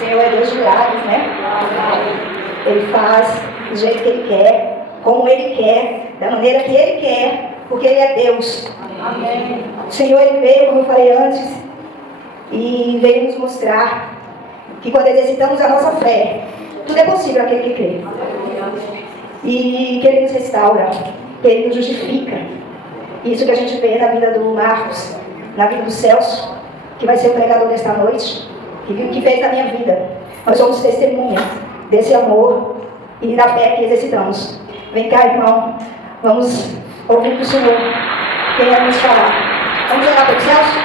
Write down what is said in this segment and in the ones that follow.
Senhor é Deus de milagres, né? Ele faz do jeito que Ele quer, como Ele quer, da maneira que Ele quer, porque Ele é Deus. Amém. O Senhor, Ele veio, como eu falei antes, e veio nos mostrar que quando exercitamos a nossa fé, tudo é possível aquele que crê. E que Ele nos restaura, que Ele nos justifica. Isso que a gente vê na vida do Marcos, na vida do Celso, que vai ser o pregador desta noite, que fez na minha vida. Nós somos testemunhas desse amor e da fé que exercitamos. Vem cá, irmão, vamos ouvir que o Senhor quer nos falar. Vamos orar pelo Celso?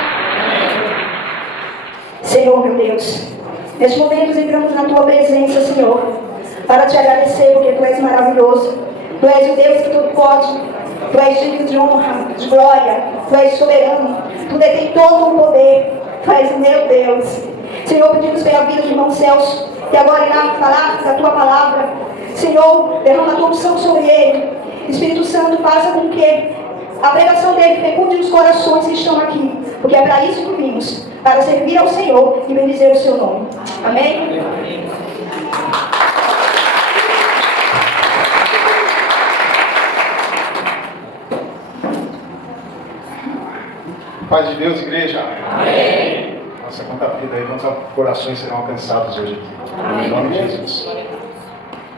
Senhor, meu Deus, neste momento entramos na Tua presença, Senhor, para Te agradecer, porque Tu és maravilhoso. Tu és o Deus que tudo pode. Tu és digno de honra, de glória. Tu és soberano. Tu detém todo o poder. Tu és o meu Deus. Senhor, pedimos pela vida do irmão Celso, que agora irá falar da Tua palavra. Senhor, derrama a Tua unção sobre ele. Espírito Santo, faça com que a pregação dele fecunde nos corações que estão aqui. Porque é para isso que vimos, para servir ao Senhor e bendizer o Seu nome. Amém? Amém. Paz de Deus, igreja. Amém. Nossa, quanta vida aí, quantos corações serão alcançados hoje aqui. Em nome de Jesus.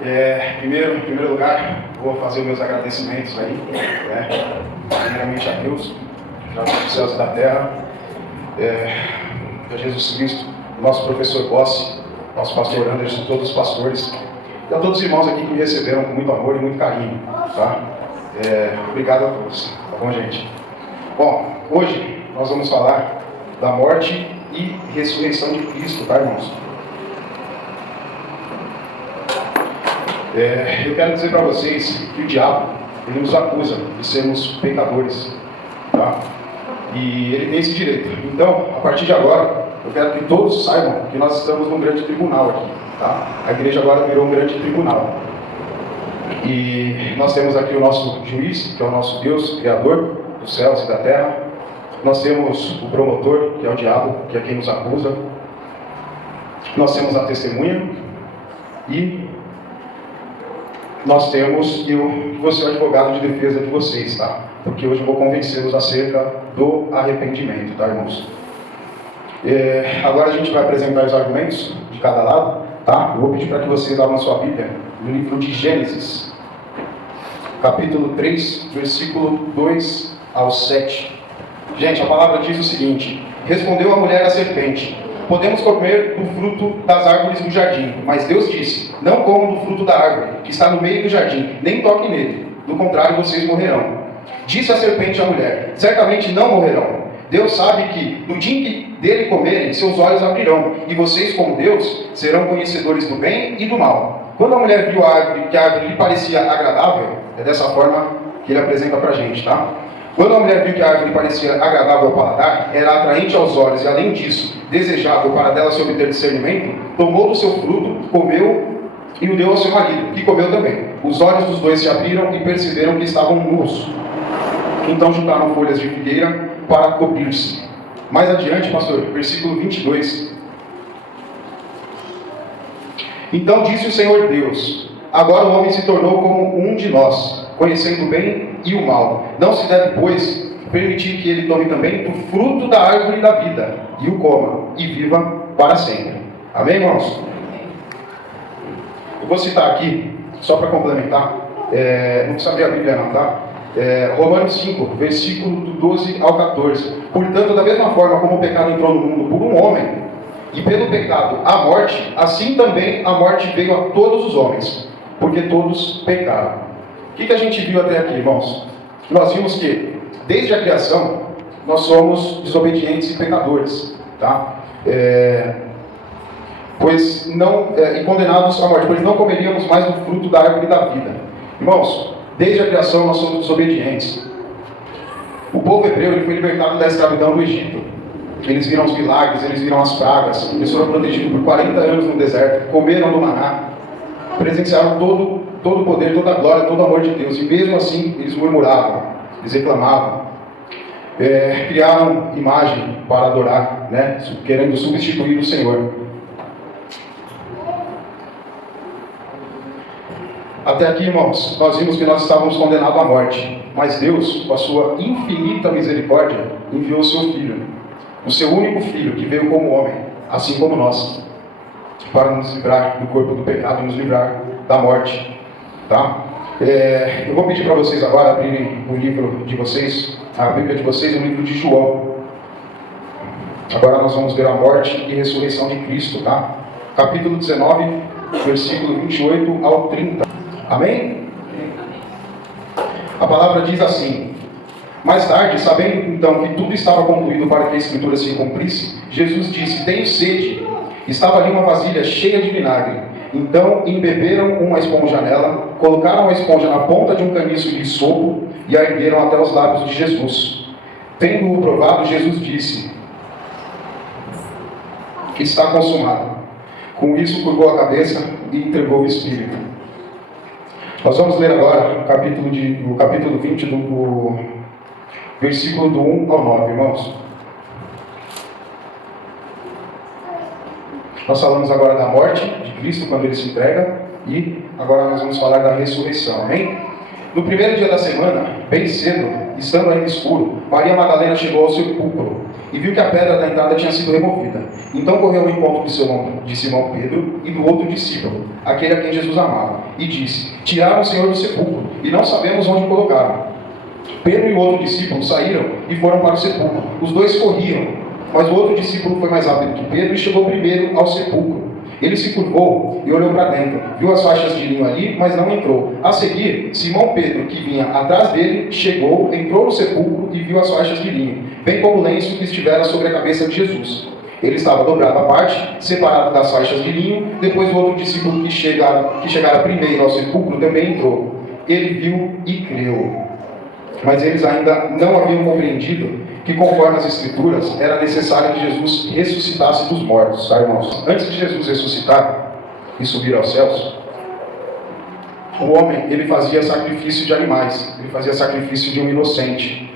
Em primeiro lugar, vou fazer os meus agradecimentos aí. Primeiramente a Deus, já dos céus e da terra. A Jesus Cristo, nosso professor Bossi, nosso pastor Anderson, todos os pastores. E a todos os irmãos aqui que me receberam com muito amor e muito carinho. Tá? Obrigado a todos. Tá bom, gente? Bom, hoje nós vamos falar da morte e ressurreição de Cristo, tá, irmãos? Eu quero dizer para vocês que o diabo, ele nos acusa de sermos pecadores, tá? E ele tem esse direito. Então, a partir de agora, eu quero que todos saibam que nós estamos num grande tribunal aqui, tá? A igreja agora virou um grande tribunal. E nós temos aqui o nosso juiz, que é o nosso Deus, Criador dos céus e da terra. Nós temos o promotor, que é o diabo, que é quem nos acusa. Nós temos a testemunha. E nós temos, eu vou ser o advogado de defesa de vocês, tá? Porque hoje eu vou convencê-los acerca do arrependimento, tá, irmãos? Agora a gente vai apresentar os argumentos de cada lado, tá? Eu vou pedir para que vocês abram sua Bíblia no livro de Gênesis, capítulo 3, versículo 2 ao 7. Gente, a palavra diz o seguinte: respondeu a mulher à serpente: podemos comer do fruto das árvores do jardim, mas Deus disse: não comam do fruto da árvore que está no meio do jardim, nem toquem nele, do contrário vocês morrerão. Disse a serpente à mulher: certamente não morrerão. Deus sabe que no dia em que dele comerem, seus olhos abrirão, e vocês, como Deus, serão conhecedores do bem e do mal. Quando a mulher viu a árvore, que a árvore lhe parecia agradável, é dessa forma que ele apresenta para a gente, tá? Quando a mulher viu que a árvore parecia agradável ao paladar, era atraente aos olhos e, além disso, desejável para dela se obter discernimento, tomou do seu fruto, comeu e o deu ao seu marido, que comeu também. Os olhos dos dois se abriram e perceberam que estavam nus. Então juntaram folhas de figueira para cobrir-se. Mais adiante, pastor, versículo 22. Então disse o Senhor Deus: agora o homem se tornou como um de nós, conhecendo o bem e o mal. Não se deve, pois, permitir que ele tome também do fruto da árvore da vida, e o coma, e viva para sempre. Amém, irmãos? Eu vou citar aqui, só para complementar, não precisa abrir a Bíblia não, tá? Romanos 5, versículo do 12 ao 14. Portanto, da mesma forma como o pecado entrou no mundo por um homem, e pelo pecado a morte, assim também a morte veio a todos os homens, porque todos pecaram. O que a gente viu até aqui, irmãos? Nós vimos que, desde a criação, nós somos desobedientes e pecadores, tá? E condenados à morte, pois não comeríamos mais do fruto da árvore da vida. Irmãos, desde a criação nós somos desobedientes. O povo hebreu ele foi libertado da escravidão do Egito. Eles viram os milagres, eles viram as pragas, eles foram protegidos por 40 anos no deserto, comeram do maná, presenciaram todo o poder, toda a glória, todo o amor de Deus, e mesmo assim eles murmuravam, eles reclamavam, criaram imagem para adorar, né, querendo substituir o Senhor. Até aqui, irmãos, nós vimos que nós estávamos condenados à morte, mas Deus, com a sua infinita misericórdia, enviou o seu Filho, o seu único Filho, que veio como homem, assim como nós, para nos livrar do corpo do pecado e nos livrar da morte. Tá? Eu vou pedir para vocês agora abrirem o livro de vocês, a Bíblia de vocês, o livro de João. Agora nós vamos ver a morte e ressurreição de Cristo, tá? Capítulo 19, versículo 28 ao 30. Amém? A palavra diz assim: mais tarde, sabendo então que tudo estava concluído para que a Escritura se cumprisse, Jesus disse: tenho sede. Estava ali uma vasilha cheia de vinagre. Então embeberam uma esponja nela, colocaram a esponja na ponta de um caniço de sopo e a ergueram até os lábios de Jesus. Tendo-o provado, Jesus disse: está consumado. Com isso, curvou a cabeça e entregou o Espírito. Nós vamos ler agora o capítulo 20, do versículo do 1 ao 9, irmãos. Nós falamos agora da morte de Cristo, quando Ele se entrega, e agora nós vamos falar da ressurreição, amém? No primeiro dia da semana, bem cedo, estando ainda escuro, Maria Madalena chegou ao sepulcro e viu que a pedra da entrada tinha sido removida. Então correu ao encontro de Simão Pedro e do outro discípulo, aquele a quem Jesus amava, e disse: tiraram o Senhor do sepulcro, e não sabemos onde o colocaram. Pedro e o outro discípulo saíram e foram para o sepulcro. Os dois corriam, mas o outro discípulo foi mais rápido que Pedro e chegou primeiro ao sepulcro. Ele se curvou e olhou para dentro, viu as faixas de linho ali, mas não entrou. A seguir, Simão Pedro, que vinha atrás dele, chegou, entrou no sepulcro e viu as faixas de linho, bem como o lenço que estivera sobre a cabeça de Jesus. Ele estava dobrado à parte, separado das faixas de linho. Depois o outro discípulo que chegara primeiro ao sepulcro também entrou. Ele viu e creu. Mas eles ainda não haviam compreendido que, conforme as Escrituras, era necessário que Jesus ressuscitasse dos mortos, tá, irmãos? Antes de Jesus ressuscitar e subir aos céus, o homem, ele fazia sacrifício de animais, ele fazia sacrifício de um inocente,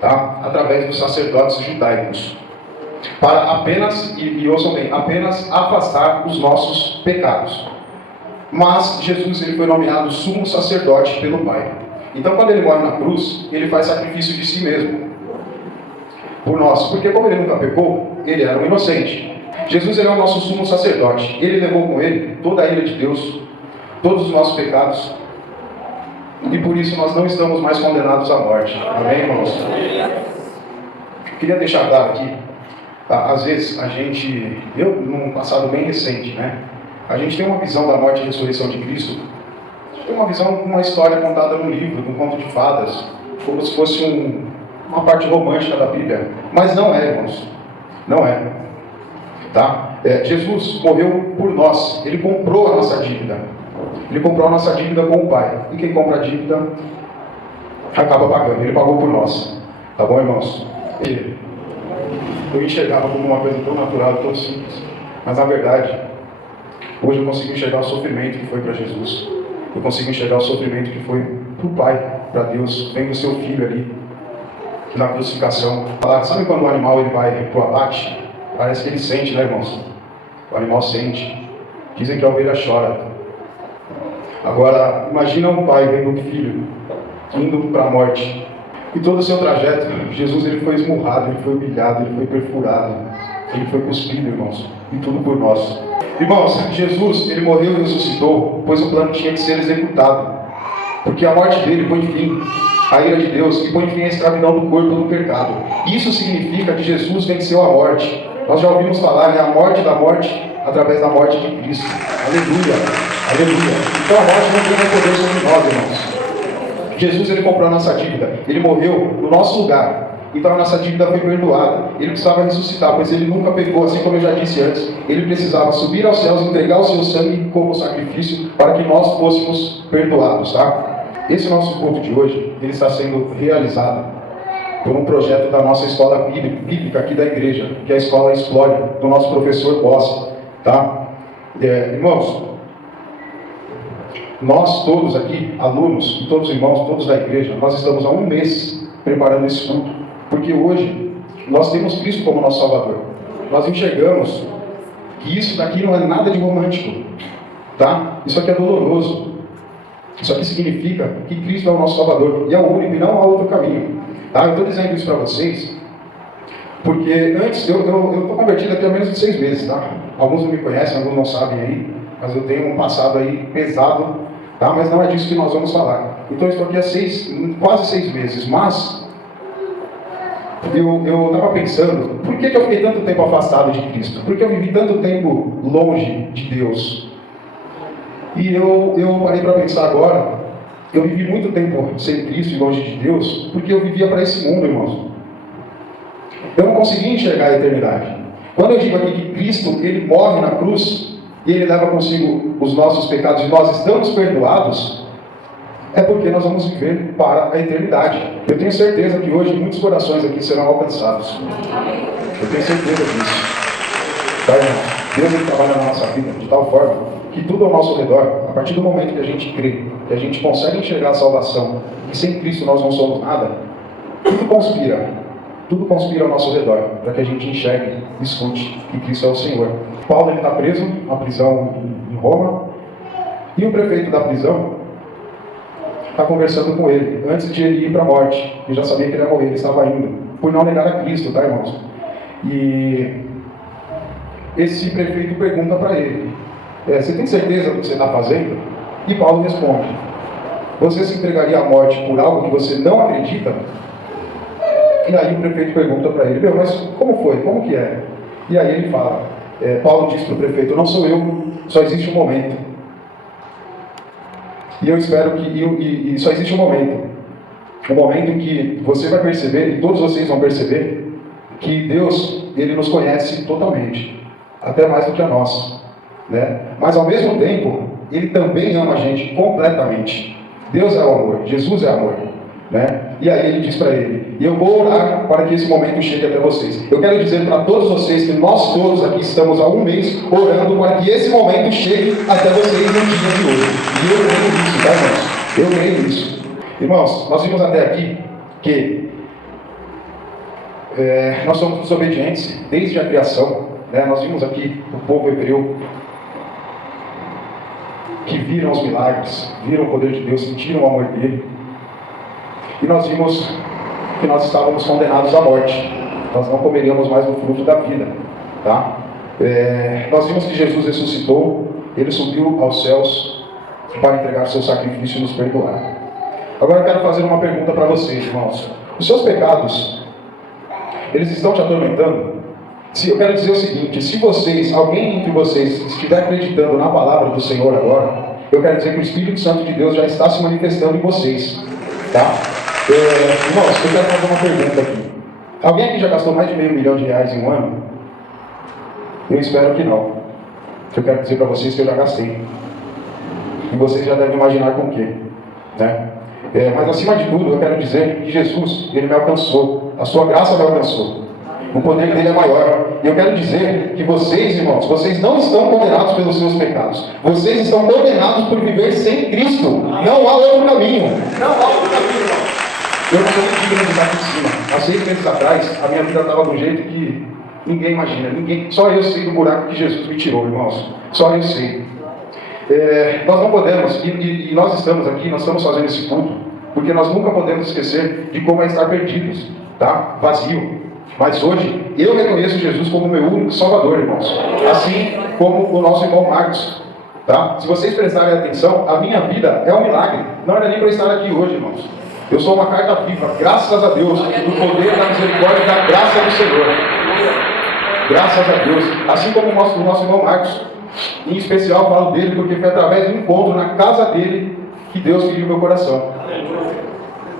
tá? Através dos sacerdotes judaicos, para apenas, e ouçam bem, apenas afastar os nossos pecados. Mas Jesus, ele foi nomeado sumo sacerdote pelo Pai. Então, quando ele morre na cruz, ele faz sacrifício de si mesmo por nós, porque como ele nunca pecou, ele era um inocente. Jesus, ele é o nosso sumo sacerdote. Ele levou com ele toda a ira de Deus, todos os nossos pecados, e por isso nós não estamos mais condenados à morte. Amém, irmãos? Queria deixar claro aqui, tá? Às vezes num passado bem recente, né, a gente tem uma visão da morte e ressurreição de Cristo. Tem uma visão, uma história contada no livro, num conto de fadas, como se fosse uma parte romântica da Bíblia. Mas não é, irmãos. Não é. Tá? Jesus morreu por nós. Ele comprou a nossa dívida. Ele comprou a nossa dívida com o Pai. E quem compra a dívida acaba pagando. Ele pagou por nós. Tá bom, irmãos? Eu enxergava como uma coisa tão natural, tão simples. Mas na verdade, hoje eu consigo enxergar o sofrimento que foi para Jesus. Eu consigo enxergar o sofrimento que foi para o Pai, para Deus, vendo o seu filho ali, na crucificação. Sabe quando o animal ele vai para o abate? Parece que ele sente, né, irmãos? O animal sente. Dizem que a ovelha chora. Agora, imagina um pai vendo um filho indo para a morte. E todo o seu trajeto, Jesus ele foi esmurrado, ele foi humilhado, ele foi perfurado, ele foi cuspido, irmãos. E tudo por nós. Irmãos, Jesus, ele morreu e ressuscitou, pois o plano tinha que ser executado. Porque a morte dele põe fim à ira de Deus e põe fim à escravidão do corpo do pecado. Isso significa que Jesus venceu a morte. Nós já ouvimos falar, né? A morte da morte, através da morte de Cristo. Aleluia, aleluia. Então a morte não tem mais poder sobre nós, irmãos. Jesus, ele comprou a nossa dívida. Ele morreu no nosso lugar. Então a nossa dívida foi perdoada. Ele precisava ressuscitar, pois ele nunca pecou, assim como eu já disse antes. Ele precisava subir aos céus, entregar o seu sangue como sacrifício para que nós fôssemos perdoados, tá? Esse nosso culto de hoje, ele está sendo realizado por um projeto da nossa escola bíblica aqui da igreja, que é a Escola Explore, do nosso professor Boss, tá? Irmãos, nós todos aqui, alunos, e todos os irmãos, todos da igreja, nós estamos há um mês preparando esse culto. Porque hoje nós temos Cristo como nosso Salvador. Nós enxergamos que isso daqui não é nada de romântico, tá? Isso aqui é doloroso. Isso aqui significa que Cristo é o nosso Salvador, e é o único, e não há outro caminho. Tá? Eu estou dizendo isso para vocês, porque antes, eu estou convertido aqui há menos de 6 meses, tá? Alguns não me conhecem, alguns não sabem aí, mas eu tenho um passado aí pesado, tá? Mas não é disso que nós vamos falar. Então eu estou aqui há quase 6 meses, mas eu estava pensando, por que eu fiquei tanto tempo afastado de Cristo? Por que eu vivi tanto tempo longe de Deus? E eu parei para pensar agora, eu vivi muito tempo sem Cristo e longe de Deus, porque eu vivia para esse mundo, irmãos. Eu não conseguia enxergar a eternidade. Quando eu digo aqui que Cristo, Ele morre na cruz, e Ele leva consigo os nossos pecados, e nós estamos perdoados, é porque nós vamos viver para a eternidade. Eu tenho certeza que hoje muitos corações aqui serão alcançados. Eu tenho certeza disso. Tá, irmão? Deus ele trabalha na nossa vida de tal forma que tudo ao nosso redor, a partir do momento que a gente crê, que a gente consegue enxergar a salvação, que sem Cristo nós não somos nada, tudo conspira ao nosso redor, para que a gente enxergue e escute que Cristo é o Senhor. Paulo está preso na prisão em Roma, e o prefeito da prisão está conversando com ele, antes de ele ir para a morte. Ele já sabia que ele ia morrer, ele estava indo, por não negar a Cristo, tá, irmãos? E esse prefeito pergunta para ele, você tem certeza do que você está fazendo? E Paulo responde, você se entregaria à morte por algo que você não acredita? E aí o prefeito pergunta para ele, mas como foi? Como que é? E aí ele fala, Paulo diz para o prefeito, não sou eu, só existe um momento. E eu espero que, só existe um momento em que você vai perceber, e todos vocês vão perceber, que Deus, Ele nos conhece totalmente, até mais do que a nós, né? Mas ao mesmo tempo, Ele também ama a gente completamente. Deus é o amor, Jesus é amor, né? E aí ele diz para ele, e eu vou orar para que esse momento chegue até vocês. Eu quero dizer para todos vocês que nós todos aqui estamos há um mês orando para que esse momento chegue até vocês no dia de hoje. E eu creio nisso, tá, irmãos? Eu creio nisso. Irmãos, nós vimos até aqui que nós somos desobedientes desde a criação, né? Nós vimos aqui o povo hebreu que viram os milagres, viram o poder de Deus, sentiram o amor dele. E nós vimos que nós estávamos condenados à morte. Nós não comeríamos mais o fruto da vida, tá? Nós vimos que Jesus ressuscitou, Ele subiu aos céus para entregar o seu sacrifício e nos perdoar. Agora eu quero fazer uma pergunta para vocês, irmãos. Os seus pecados, eles estão te atormentando? Eu quero dizer o seguinte, se alguém entre vocês estiver acreditando na palavra do Senhor agora, eu quero dizer que o Espírito Santo de Deus já está se manifestando em vocês, tá? Irmãos, eu quero fazer uma pergunta aqui. Alguém aqui já gastou mais de R$500 mil em um ano? Eu espero que não. Eu quero dizer para vocês que eu já gastei. E vocês já devem imaginar com o quê, né? Mas acima de tudo, eu quero dizer que Jesus, Ele me alcançou. A sua graça me alcançou. O poder dele é maior. E eu quero dizer que vocês, irmãos, vocês não estão condenados pelos seus pecados. Vocês estão condenados por viver sem Cristo. Não há outro caminho. Não há outro caminho, irmãos. Eu não sou muito digno de estar aqui em cima. Há 6 meses atrás, a minha vida estava de um jeito que ninguém imagina. Só eu sei do buraco que Jesus me tirou, irmãos. Só eu sei. Nós não podemos, e nós estamos aqui, nós estamos fazendo esse culto, porque nós nunca podemos esquecer de como é estar perdidos, tá? Vazio. Mas hoje, eu reconheço Jesus como meu único Salvador, irmãos. Assim como o nosso irmão Marcos, tá? Se vocês prestarem atenção, a minha vida é um milagre. Não era nem para estar aqui hoje, irmãos. Eu sou uma carta viva, graças a Deus, do poder da misericórdia e da graça do Senhor. Graças a Deus. Assim como o nosso irmão Marcos. Em especial, falo dele porque foi através do encontro na casa dele que Deus feriu meu coração.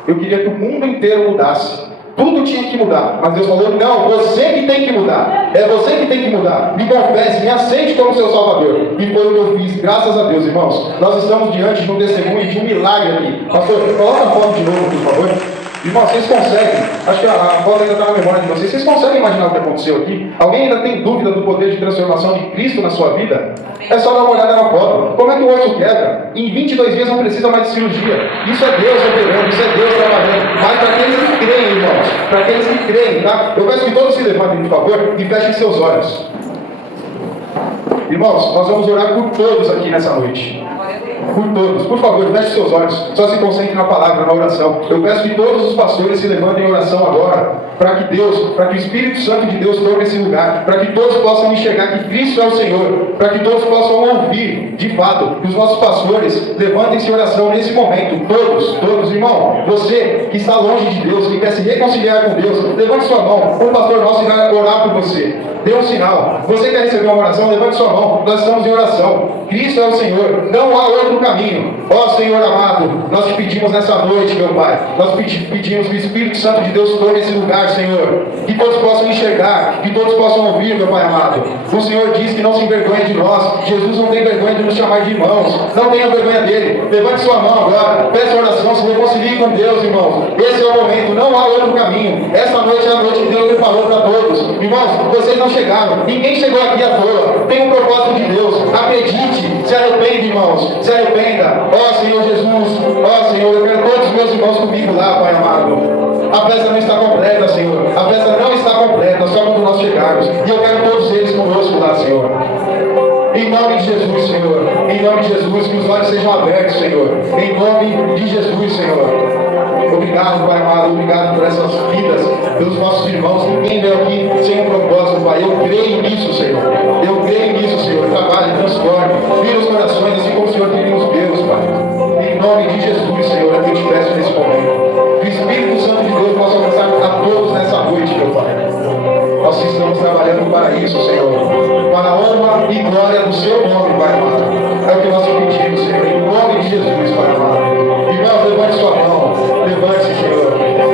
Eu queria que o mundo inteiro mudasse. Tudo tinha que mudar. Mas Deus falou, não, você que tem que mudar. É você que tem que mudar. Me confesse, me aceite como seu Salvador. E foi o que eu fiz, graças a Deus, irmãos. Nós estamos diante de um testemunho, de um milagre aqui. Pastor, coloca a foto de novo, por favor. Irmãos, vocês conseguem, acho que a foto ainda está na memória de vocês conseguem imaginar o que aconteceu aqui? Alguém ainda tem dúvida do poder de transformação de Cristo na sua vida? É só dar uma olhada na foto. Como é que o osso quebra? Em 22 dias não precisa mais de cirurgia. Isso é Deus operando, isso é Deus trabalhando. Mas para aqueles que creem, irmãos, para aqueles que creem, tá? Eu peço que todos se levantem, por favor, e fechem seus olhos. Irmãos, nós vamos orar por todos aqui nessa noite. por todos. Por favor, feche seus olhos, só se concentre na palavra, na oração. Eu peço que todos os pastores se levantem em oração agora, para que o Espírito Santo de Deus tome esse lugar, para que todos possam enxergar que Cristo é o Senhor, para que todos possam ouvir, de fato, que os nossos pastores levantem-se em oração nesse momento. Todos, irmão, você que está longe de Deus, que quer se reconciliar com Deus, levante sua mão, o pastor nosso vai orar por você. Dê um sinal. Você quer receber uma oração? Levante sua mão. Nós estamos em oração. Cristo é o Senhor. Não há outro caminho. Ó Senhor amado, nós te pedimos nessa noite, meu Pai. Nós pedimos que o Espírito Santo de Deus tome esse lugar, Senhor. Que todos possam enxergar, que todos possam ouvir, meu Pai amado. O Senhor diz que não se envergonhe de nós. Jesus não tem vergonha de nos chamar de irmãos. Não tenha vergonha dele. Levante sua mão agora. Peça oração, se reconcilie com Deus, irmãos. Esse é o momento. Não há outro caminho. Essa noite é a noite que Deus preparou para todos. Irmãos, vocês não chegaram. Ninguém chegou aqui à toa. Tem um propósito de Deus. Acredite. Se arrepende, irmãos. Se arrependa. Ó Senhor Jesus. Ó Senhor, eu quero todos os meus irmãos comigo lá, Pai amado. A festa não está completa, Senhor. A festa não está completa, só quando nós chegarmos. E eu quero todos eles conosco lá, Senhor. Em nome de Jesus, Senhor. Em nome de Jesus, que os olhos sejam abertos, Senhor. Em nome de Jesus, Senhor. Obrigado, Pai amado. Obrigado por essas vidas, pelos nossos irmãos. Ninguém veio aqui sem um propósito, Pai. Eu creio nisso, Senhor. Eu creio nisso, Senhor. Trabalhe, transforme. Vira os corações assim como o Senhor viria os meus, Pai. Em nome de Jesus, Senhor, é que eu te peço nesse momento. Que o Espírito Santo de Deus possa alcançar a todos nessa noite, meu Pai. Nós estamos trabalhando para isso, Senhor. Para a honra e glória do seu nome, Pai amado. É o que nós pedimos, Senhor. Em nome de Jesus, Pai amado. Irmãos, levante sua mão. Levante, Senhor.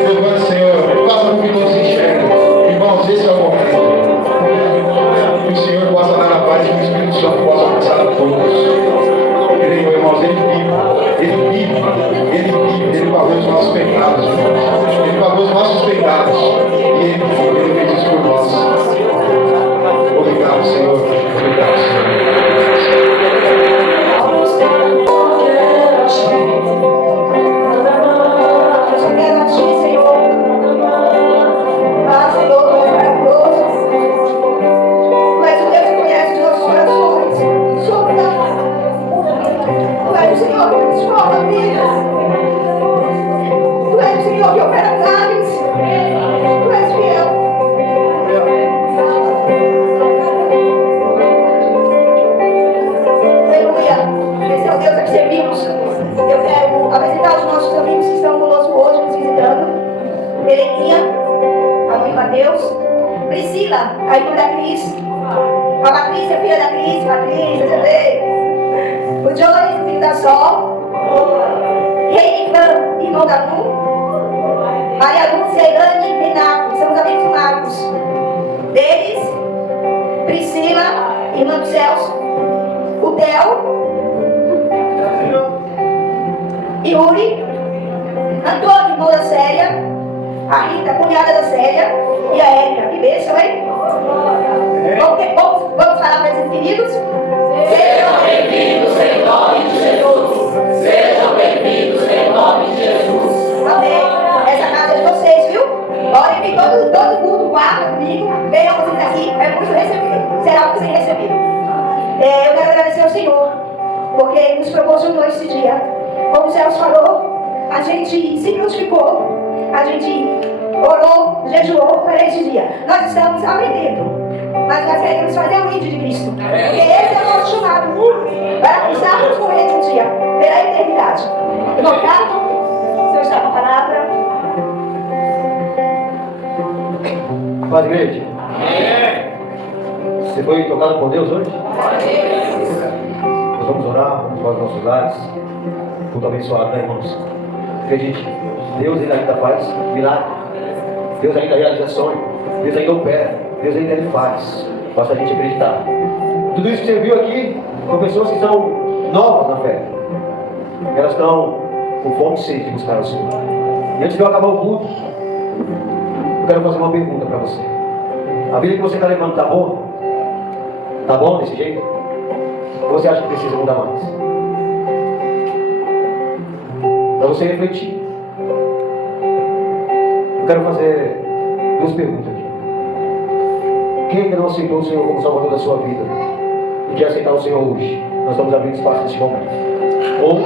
Levante, Senhor. Faça com que todos enxerguem. Irmãos, esse é o momento. Que o Senhor possa dar a paz e que o Espírito Santo possa alcançar a todos. Creio, irmãos, Ele vive. Ele pagou os nossos pecados, irmãos. Ele pagou os nossos pecados. E Ele fez isso por nós. Obrigado, Senhor. Obrigado, Senhor. A irmã da Cris, a Patrícia, filha da Cris, Patrícia, você vê? O Joyce, filho da Sol, Reivan, irmão da Lu, Maria Lúcia, Elane, Renato, são os amigos Marcos. Deles, Priscila, irmã do Celso, o Theo, Yuri, Antônio, irmão da Célia, a Rita, cunhada da Célia, e a Érica. Que bênção, hein? Vamos falar para esses queridos? Sejam bem-vindos em nome de Jesus. Sejam bem-vindos em nome de Jesus. Amém. Essa casa é de vocês, viu? Podem vir todo mundo, guarda comigo. Venham vocês aqui. É muito recebido. Será que vocês recebido? Eu quero agradecer ao Senhor, porque Ele nos proporcionou esse dia. Como o Celso falou, a gente se crucificou. A gente orou, jejuou para esse dia. Nós estamos aprendendo, mas nós queremos fazer o vídeo de Cristo. Porque esse é o nosso chamado, para estarmos com Ele um dia, pela eternidade. Irmão Carlos, o Senhor está com a palavra. Paz, igreja. Você foi tocado por Deus hoje? Nós vamos orar, vamos para os nossos lares. Tudo abençoado, né, irmãos? Acredite, Deus ainda faz milagre. Deus ainda realiza sonho. Deus ainda opera. Deus ainda Ele faz. Basta a gente acreditar. Tudo isso que você viu aqui são pessoas que estão novas na fé. Elas estão com fome e sede de buscar o Senhor. E antes de eu acabar o culto, eu quero fazer uma pergunta para você. A vida que você está levando está boa? Está bom desse jeito? Ou você acha que precisa mudar mais? Para você refletir. Eu quero fazer duas perguntas aqui. Quem ainda não aceitou o Senhor como Salvador da sua vida e quer aceitar o Senhor hoje? nós estamos abrindo espaço neste momento. Ou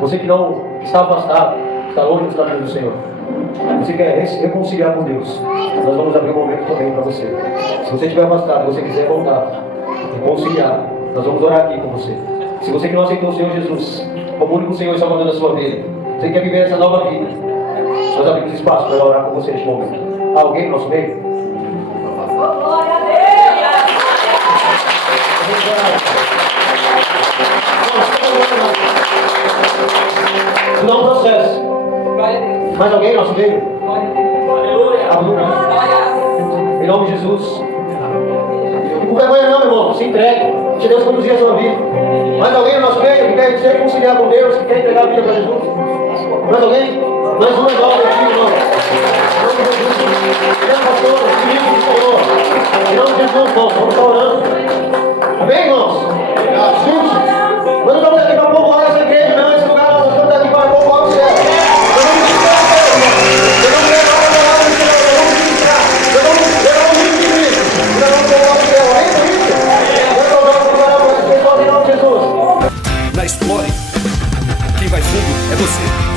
você que não está afastado, está longe dos caminhos do Senhor, você quer reconciliar com Deus, nós vamos abrir um momento também para você. Se você estiver afastado e você quiser voltar, reconciliar, nós vamos orar aqui com você. Se você que não aceitou o Senhor Jesus como único Senhor e Salvador da sua vida, você quer viver essa nova vida, nós abrimos espaço para orar com você neste momento. Há alguém no nosso meio? Glória a Deus! Isso não é um processo. Mais alguém no nosso meio? A Bruna. Em nome de Jesus. E com vergonha não, meu irmão. Se entregue. Deixa Deus conduzir a sua vida. Mais alguém no nosso meio que quer se reconciliar com Deus, que quer entregar a vida para Jesus? Mais alguém? Mais uma nova aqui, irmão. Em nome de Jesus. Pastor, Espírito do Senhor. Em nome de Jesus, irmãos. Vamos estar orando. Amém, irmãos? Gente, nós não estamos aqui para povoar essa igreja, não. Esse lugar nós estamos aqui para povoar o céu. Eu não quero nada do céu. Eu vou ministrar. Eu vou levar o livro de Cristo. Nós vamos povoar o céu. Amém, por isso? Eu vou preparar para esse pessoal em nome de Jesus. Na Explore, quem vai fundo é você.